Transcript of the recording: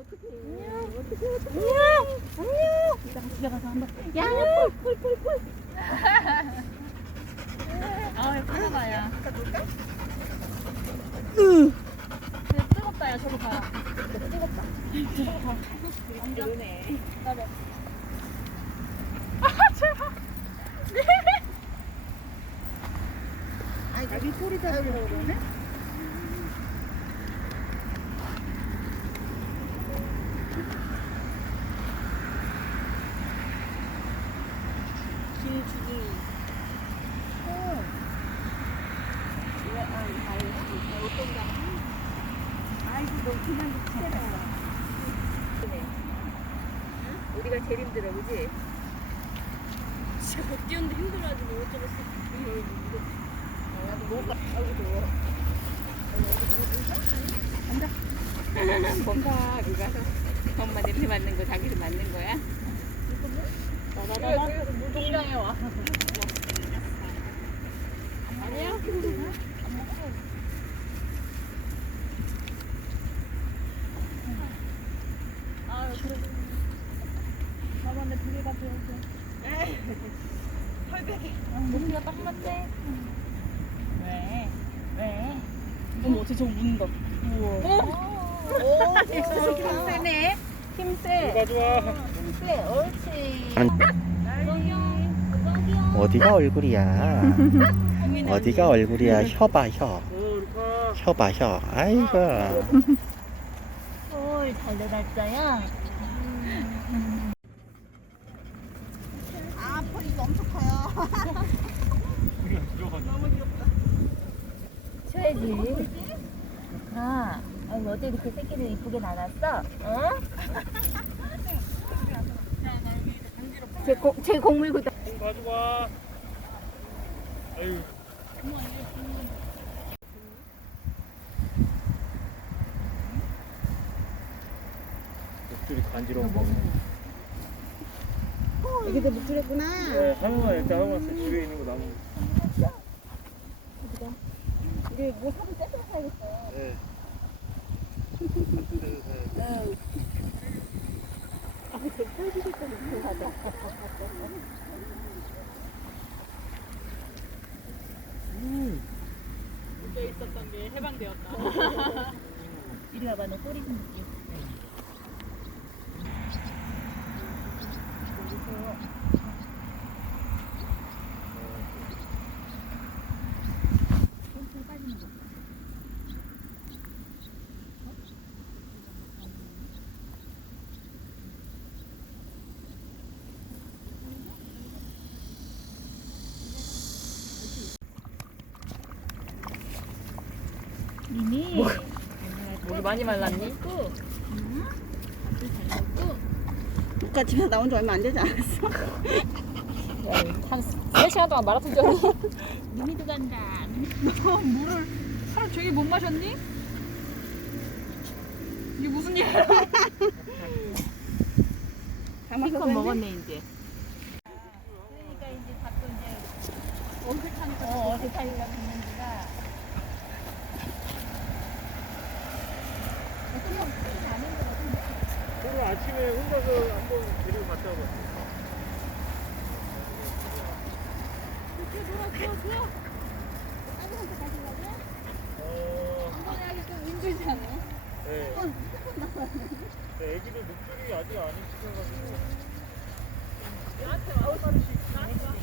어떡해. 이따가 집에 가서 한번. 야, 뿔. 아, 예쁘다, 야. 근데 뜨겁다, 야, 저리 가라. 뜨겁다. 완전 그러네. 나봐. 아니, 자기 꼬리 잡으려고 그러네? 김주둥이. 아이고, 너 그냥 치대라. 우리가 제일 힘들어, 그지? 진짜 못 뛰었는데 힘들어가지고 못 잡았어. 나도 못 가. 아이고, 더워. 뭔가 누가 엄마 냄새 맡는 거 자기도 맡는 거야? 나나나나 동강에 와. 아니야? 아 그래. 나만의 두개가 되어서. 헐베개. 냄새가 딱 맞네. 왜? 어머 어떻게 저거 묻는다. 우와. 오, 힘세네. 힘세. 가져와. 힘세. 옳지. 어디가 얼굴이야? 어디가 얼굴이야? 혀봐 혀. 혀봐 혀. 아이고. 헐, 잘 내놨어요. 아, 펄이 엄청 커요. 너무 귀엽다. 쳐야지. 아, 아니, 어디 이렇게 새끼를 이쁘게 나눴어? 어? 제 공물고 다. 가져와. 아유. 목줄이 간지러운 거. 여기도 묵주랬구나. 네, 하나만 일단 하고 왔어요. 집에 있는 거 남은 거. 이게 뭐 사진 떼서 사야겠어요. 네. 아, 저 펄지실 때 묵주 하자. 문제 있었던 게 해방되었다. 이리 와봐, 너 꼬리 좀 볼게. 미미 목이 많이 말랐니? 아까 집에 나온 지 얼마 안 되지 않았어? 한 3시간 동안 마라톤 뛰었니? 미미도 간다. 너 물을 하루 종일 못 마셨니? 이게 무슨 일이야? 실컷 먹었네 이제. 그러니까 이제 자꾸 이제 어색하니까 듣는지가. 오늘 아침에 혼자서 한번 데리고 갔다 왔어요. 네. 네, 애기들 목줄이 아직 안 익혀가지고. 나한테 와.